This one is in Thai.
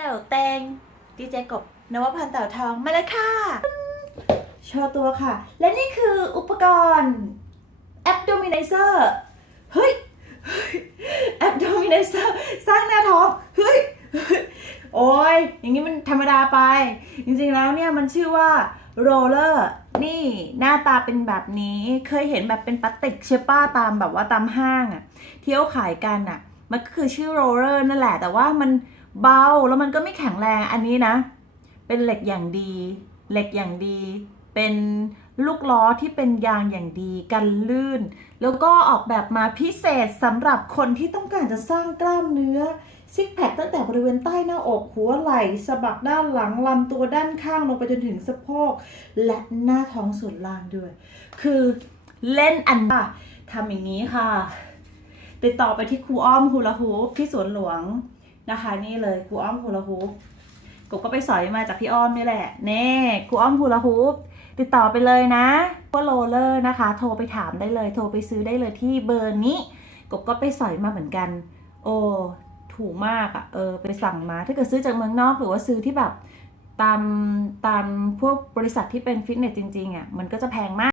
ลแตงดีเจกบนวพันธ์เต่าทองมาเลยค่ะ โชว์ตัวค่ะ และนี่คืออุปกรณ์ Abdominizer เฮ้ยเฮ้ย Abdominizer สร้างหน้าท้อง เฮ้ย โอ้ย อย่างนี้มันธรรมดาไป จริงๆแล้วเนี่ยมันชื่อว่าโรลเลอร์นี่หน้าตาเป็นแบบนี้เคยเห็นแบบเป็นพลาสติกเชป้าตามแบบว่าตามห้างอะที่เขาขายกันอะมันก็คือชื่อโรลเลอร์นั่นแหละแต่ว่ามัน เบาแล้วมันก็ไม่แข็งแรงอันนี้นะ เป็นเหล็กอย่างดี เหล็กอย่างดี เป็นลูกล้อที่เป็นยางอย่างดีกันลื่น แล้วก็ออกแบบมาพิเศษสำหรับคนที่ต้องการจะสร้างกล้ามเนื้อซิกแพคตั้งแต่บริเวณใต้หน้าอกหัวไหล่สะบักด้านหลังลำตัวด้านข้างลงไปจนถึงสะโพก และหน้าท้องส่วนล่างด้วย คือเล่นอันทำอย่างนี้ค่ะ ติดต่อไปที่ครูอ้อมฮูลาฮูปที่สวนหลวง นะคะ นี่เลยครูอ้อมฮูลาฮูปกบก็ไปสอยมาจากพี่อ้อมนี่แหละเน่ครูอ้อมฮูลาฮูปติดต่อไปเลยนะว่าโรลเลอร์นะคะ โทรไปถามได้เลย โทรไปซื้อได้เลยที่เบอร์นี้ กบก็ไปสอยมาเหมือนกัน โอ้ถูกมากอะ่ะเออไปสั่งมา ถ้าเกิดซื้อจากเมืองนอกหรือว่าซื้อที่แบบตามตามพวกบริษัทที่เป็นฟิตเนสจริงๆอะ่ะมันก็จะแพงมาก